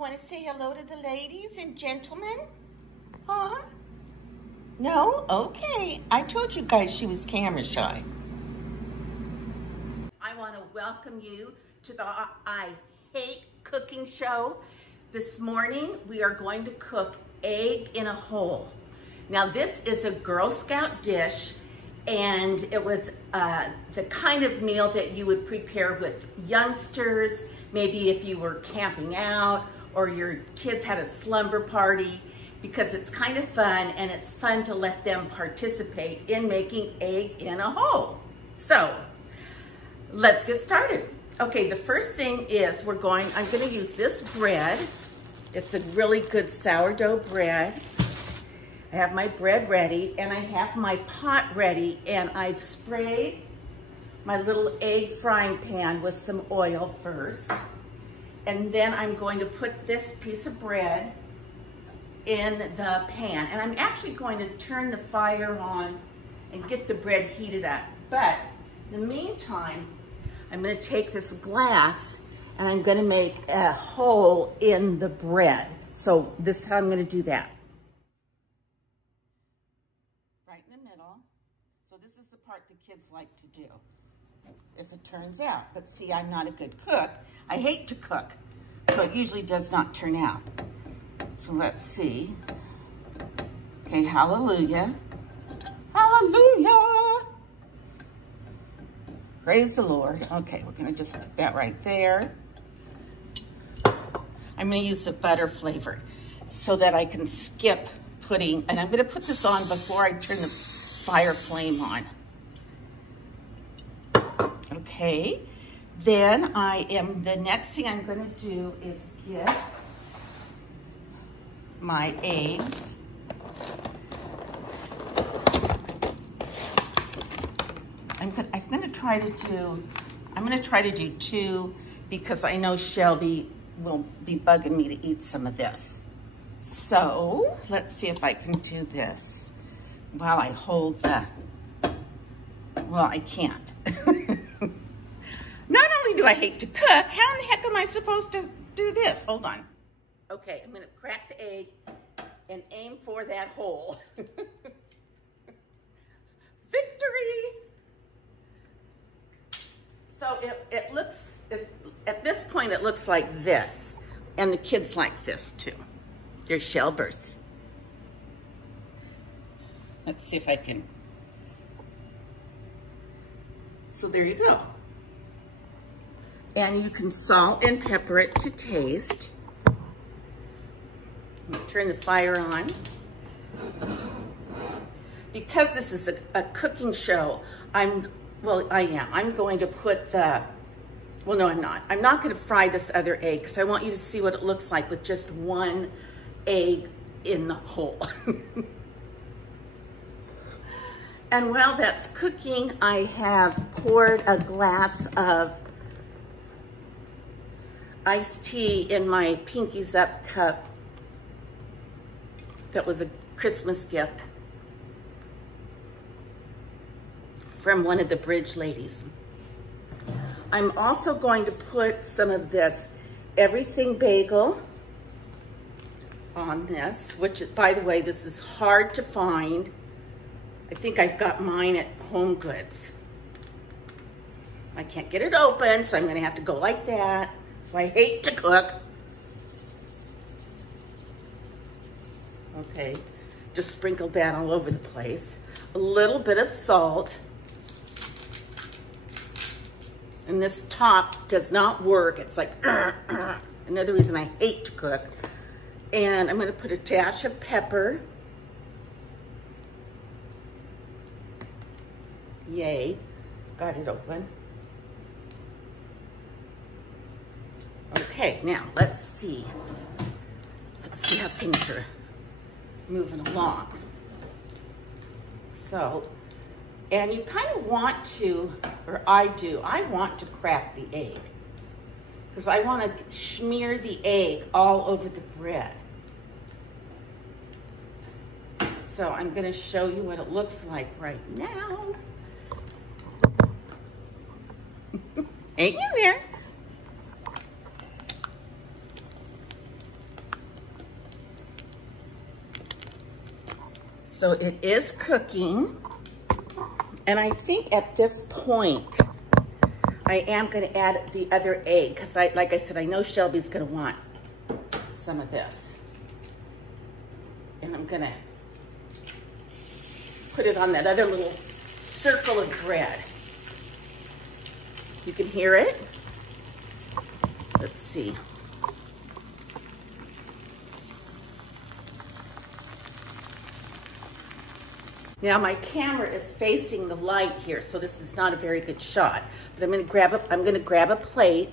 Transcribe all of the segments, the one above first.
want to say hello to the ladies and gentlemen? Huh? No? Okay. I told you guys she was camera shy. I want to welcome you to the I Hate Cooking show. This morning we are going to cook egg in a hole. Now this is a Girl Scout dish, and it was the kind of meal that you would prepare with youngsters, maybe if you were camping out or your kids had a slumber party, because it's kind of fun and it's fun to let them participate in making egg in a hole. So let's get started. Okay, the first thing is I'm gonna use this bread. It's a really good sourdough bread. I have my bread ready and I have my pot ready, and I've sprayed my little egg frying pan with some oil first. And then I'm going to put this piece of bread in the pan. And I'm actually going to turn the fire on and get the bread heated up. But in the meantime, I'm gonna take this glass and I'm gonna make a hole in the bread. So this is how I'm gonna do that. Right in the middle. So this is the part the kids like to do, if it turns out. But see, I'm not a good cook. I hate to cook, so it usually does not turn out. So let's see. Okay, hallelujah. Hallelujah. Praise the Lord. Okay, we're gonna just put that right there. I'm gonna use the butter flavor so that I can skip putting, and I'm gonna put this on before I turn the fire flame on. Okay, then the next thing I'm gonna do is get my eggs. I'm gonna try to do 2 because I know Shelby will be bugging me to eat some of this. So let's see if I can do this while I hold well, I can't. Not only do I hate to cook, how in the heck am I supposed to do this? Hold on. Okay, I'm gonna crack the egg and aim for that hole. Victory! So at this point it looks like this, and the kids like this too. They're Shelbers. Let's see if I can. So there you go. And you can salt and pepper it to taste. Turn the fire on. Because this is a cooking show, I am. I'm going to put well, no, I'm not. I'm not going to fry this other egg because I want you to see what it looks like with just one egg in the hole. And while that's cooking, I have poured a glass of iced tea in my Pinkies Up cup. That was a Christmas gift from one of the bridge ladies. I'm also going to put some of this everything bagel on this, which, by the way, this is hard to find. I think I've got mine at Home Goods. I can't get it open, so I'm gonna have to go like that. So I hate to cook. Okay, just sprinkle that all over the place. A little bit of salt. And this top does not work. It's like, another reason I hate to cook. And I'm gonna put a dash of pepper. Yay, got it open. Okay, now let's see. Let's see how things are moving along. So, and you kind of want to, or I do, I want to crack the egg because I want to smear the egg all over the bread. So I'm going to show you what it looks like right now. Hang in there. So it is cooking. And I think at this point, I am going to add the other egg because, like I said, I know Shelby's going to want some of this. And I'm going to put it on that other little circle of bread. You can hear it. Let's see. Now my camera is facing the light here, so this is not a very good shot. But I'm gonna grab a plate.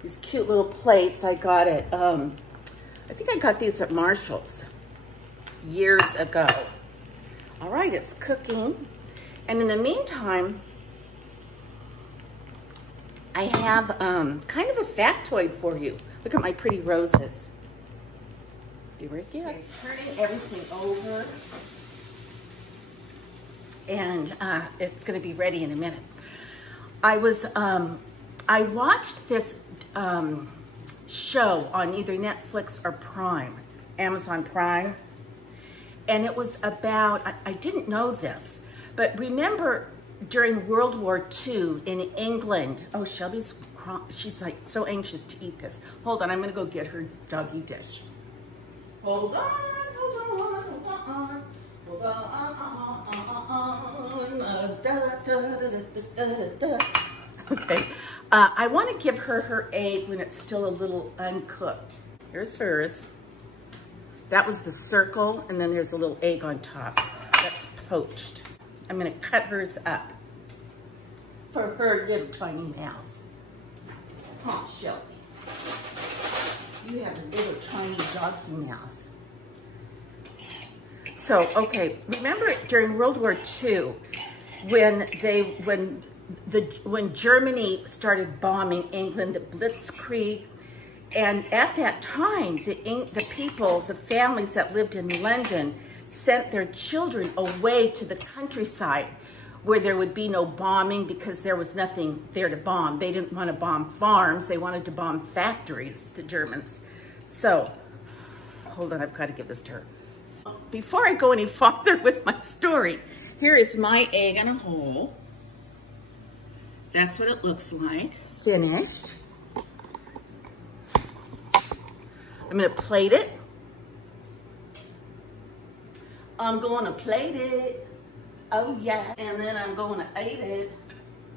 These cute little plates I got at I think I got these at Marshall's years ago. All right, it's cooking. And in the meantime, I have kind of a factoid for you. Look at my pretty roses. Here we go. Okay, turning everything over. And it's gonna be ready in a minute. I watched this show on either Netflix or Prime, Amazon Prime. And it was about, I didn't know this, but remember during World War II in England, oh, Shelby's, she's like so anxious to eat this. Hold on, I'm gonna go get her doggy dish. Hold on, hold on, hold on, hold on. Okay, I wanna give her egg when it's still a little uncooked. Here's hers. That was the circle, and then there's a little egg on top. That's poached. I'm gonna cut hers up for her little tiny mouth. Come on, Shelby. You have a little tiny doggy mouth. So, okay, remember during World War II, when Germany started bombing England, the Blitzkrieg. And at that time, the people, the families that lived in London sent their children away to the countryside where there would be no bombing because there was nothing there to bomb. They didn't want to bomb farms. They wanted to bomb factories, the Germans. So, hold on, I've got to give this to her. Before I go any farther with my story, here is my egg in a hole. That's what it looks like, finished. I'm gonna plate it. I'm gonna plate it. Oh yeah. And then I'm gonna eat it.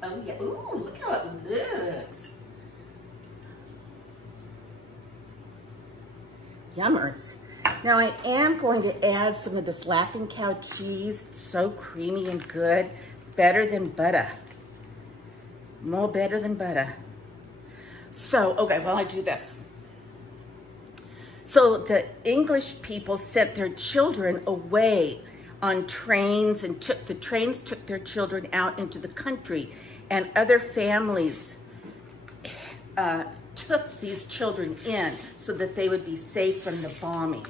Oh yeah. Ooh, look how it looks. Yummers. Now I am going to add some of this Laughing Cow cheese. It's so creamy and good. Better than butter. More better than butter. So, okay, while I do this. So the English people sent their children away on trains and took their children out into the country, and other families took these children in so that they would be safe from the bombing.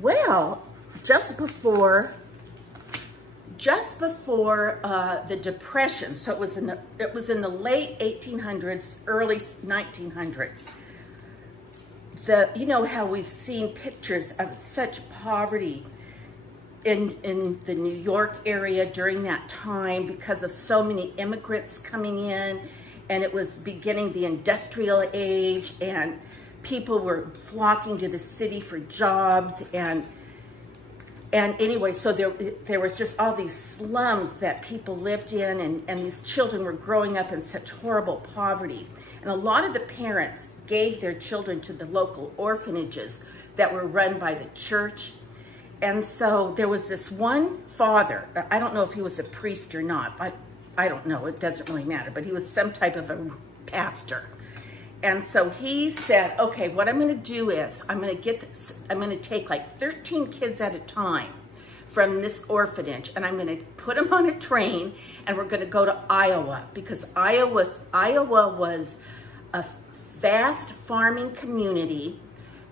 Well, just before the Depression, so it was in the late 1800s, early 1900s. You know how we've seen pictures of such poverty in the New York area during that time because of so many immigrants coming in, and it was beginning the industrial age, and people were flocking to the city for jobs, and anyway, so there was just all these slums that people lived in, and these children were growing up in such horrible poverty. And a lot of the parents gave their children to the local orphanages that were run by the church. And so there was this one father, I don't know if he was a priest or not, I don't know, it doesn't really matter, but he was some type of a pastor. And so he said, okay, what I'm gonna do is, I'm gonna take like 13 kids at a time from this orphanage, and I'm gonna put them on a train, and we're gonna go to Iowa, because Iowa was a vast farming community.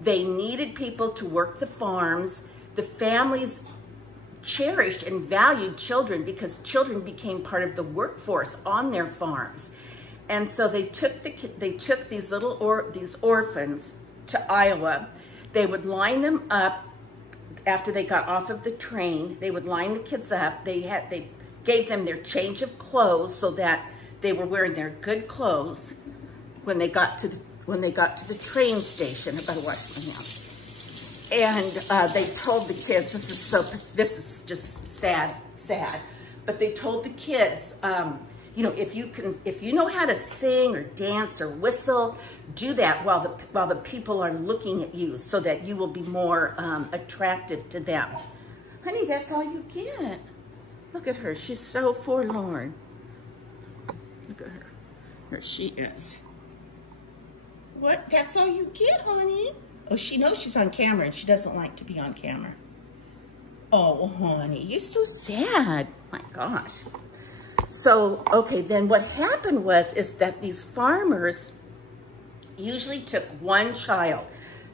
They needed people to work the farms. The families cherished and valued children because children became part of the workforce on their farms. And so they took these orphans to Iowa. They would line them up after they got off of the train. They would line the kids up. They gave them their change of clothes so that they were wearing their good clothes when they got to the train station. I better wash my hands. And they told the kids, this is just sad, but they told the kids, you know, if you know how to sing or dance or whistle, do that while the people are looking at you, so that you will be more attractive to them. Honey, that's all you get. Look at her. She's so forlorn. Look at her. Here she is. What? That's all you get, honey? Oh, she knows she's on camera and she doesn't like to be on camera. Oh, honey, you're so sad. My gosh. So, okay, then what happened is that these farmers usually took one child.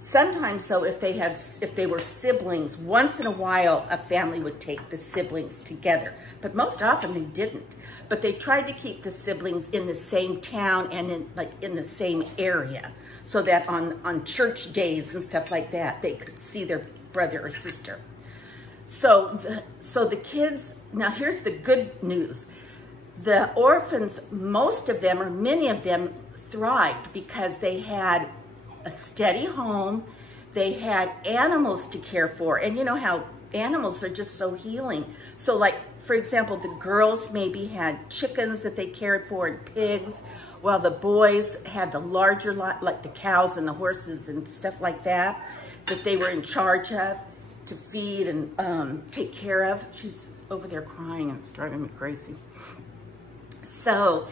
Sometimes, though, if they were siblings, once in a while, a family would take the siblings together. But most often they didn't. But they tried to keep the siblings in the same town and in the same area, so that on church days and stuff like that, they could see their brother or sister. So the kids, now here's the good news. The orphans, most of them, or many of them, thrived because they had a steady home. They had animals to care for. And you know how animals are just so healing. So like, for example, the girls maybe had chickens that they cared for and pigs, while the boys had the larger lot, like the cows and the horses and stuff like that they were in charge of to feed and take care of. She's over there crying and it's driving me crazy. So,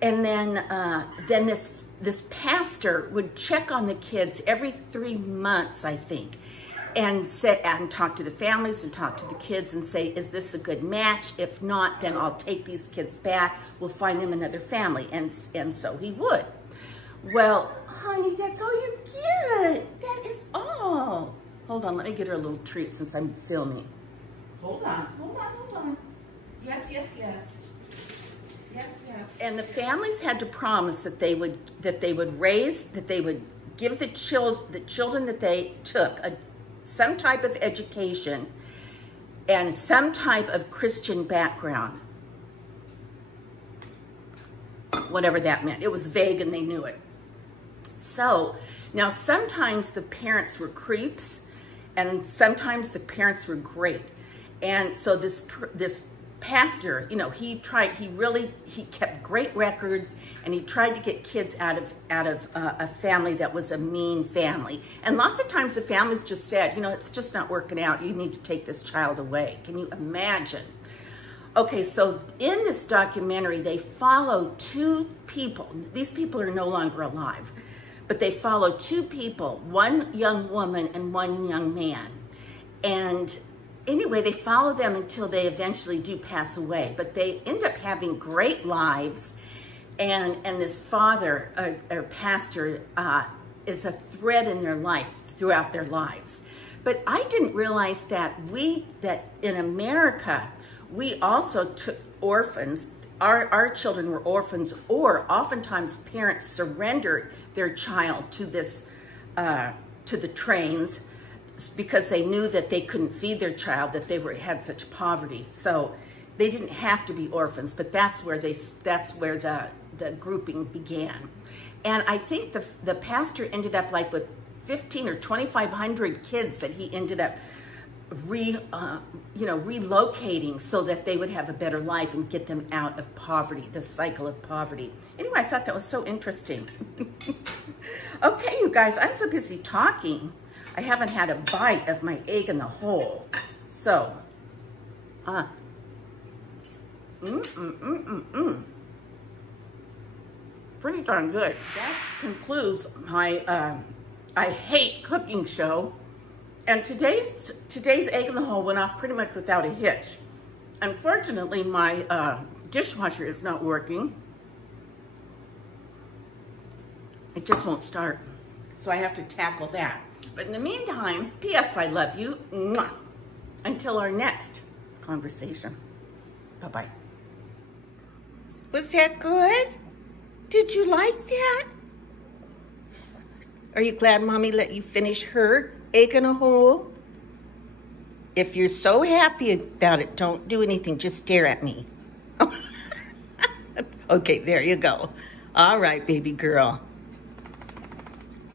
and then this pastor would check on the kids every 3 months, I think, and talk to the families and talk to the kids and say, is this a good match? If not, then I'll take these kids back. We'll find them another family. And so he would. Well, honey, that's all you get. That is all. Hold on, let me get her a little treat since I'm filming. Hold on. Yes. Yes. And the families had to promise that they would give the children that they took some type of education and some type of Christian background. Whatever that meant. It was vague and they knew it. So, now sometimes the parents were creeps and sometimes the parents were great. And so this pastor, you know, he kept great records, and he tried to get kids out of a family that was a mean family. And lots of times the families just said, you know, it's just not working out. You need to take this child away. Can you imagine? Okay, so in this documentary, they follow two people. These people are no longer alive, but they follow two people, one young woman and one young man. And anyway, they follow them until they eventually do pass away, but they end up having great lives. And this father, or pastor, is a thread in their life throughout their lives. But I didn't realize that in America, we also took orphans. Our children were orphans, or oftentimes parents surrendered their child to the trains, because they knew that they couldn't feed their child, that they had such poverty. So they didn't have to be orphans, but that's where the grouping began. And I think the pastor ended up like with 15 or 2,500 kids that he ended up relocating so that they would have a better life and get them out of poverty, the cycle of poverty. Anyway, I thought that was so interesting. Okay, you guys, I'm so busy talking. I haven't had a bite of my egg in the hole. So, pretty darn good. That concludes my I hate cooking show. And today's egg in the hole went off pretty much without a hitch. Unfortunately, my dishwasher is not working. It just won't start. So I have to tackle that. But in the meantime, P.S. I love you. Mwah. Until our next conversation. Bye-bye. Was that good? Did you like that? Are you glad Mommy let you finish her egg in a hole? If you're so happy about it, don't do anything. Just stare at me. Okay, there you go. All right, baby girl.